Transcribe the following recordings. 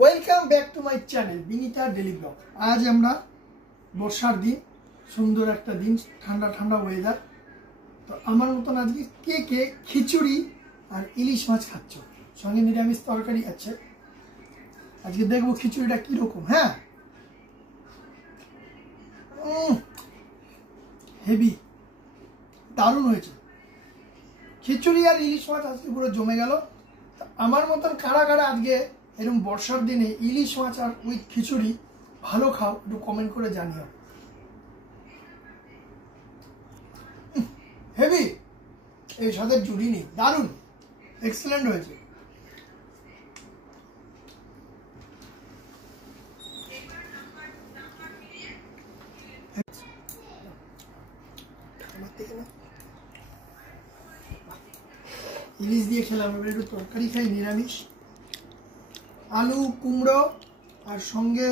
Welcome back to my channel Binita daily blog. আজ আমরা বর্ষার দিন, সুন্দর একটা দিন, ঠান্ডা ঠান্ডা ওয়েদার। তো আমার মতন আজকে কে কে খিচুড়ি আর ইলিশ মাছ খাচ্ছ, সঙ্গে নিরামিষ তরকারি আছে। আজকে দেখবো খিচুড়িটা কিরকম। হ্যাঁ, হেভি, দারুণ হয়েছে। খিচুড়ি আর ইলিশ মাছ আজকে পুরো জমে গেল। আমার মতন কারা কারা আজকে এরকম বর্ষার দিনে ইলিশ মাছ আর উইথ খিচুড়ি ভালো খাও, একটু কমেন্ট করে জানিও। হেভি, এই স্বাদের জুড়ি নেই, দারুণ, এক্সেলেন্ট হয়েছে। ইলিশ দিয়ে খেলাম, এবার একটু তরকারি খাই নিরামিষ, আলু কুমড়ো আর সঙ্গে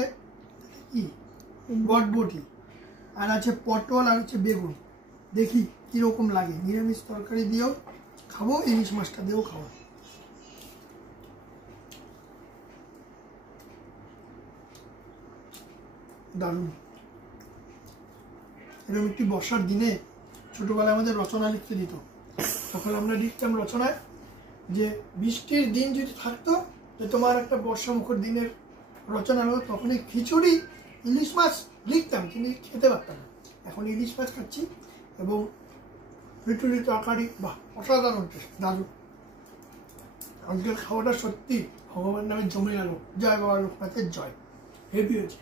কি বটবটি, আর আছে পটল আর হচ্ছে বেগুন। দেখি কিরকম লাগে, নিরামিষ তরকারি দিয়েও খাবো, ইলিশ মাছটা দিয়েও খাবো। দারুণ। এরকম একটি বর্ষার দিনে ছোটবেলায় আমাদের রচনা লিখতে দিত, তখন আমরা লিখতাম রচনায় যে বৃষ্টির দিন যদি থাকতো, যে তোমার একটা বর্ষামুখর দিনের রচনা হলো, তখন এই খিচুড়ি ইলিশ মাছ লিখতাম, কিন্তু খেতে পারতাম না। এখন ইলিশ মাছ খাচ্ছি এবং খিচুড়ি তরকারি, বাহ, অসাধারণ টেস্ট, দারুণ। আজকের খাওয়াটা সত্যি ভগবান নামে জমে গেল। জয় বাবা লোকনাথের জয়, হেভি হয়েছে।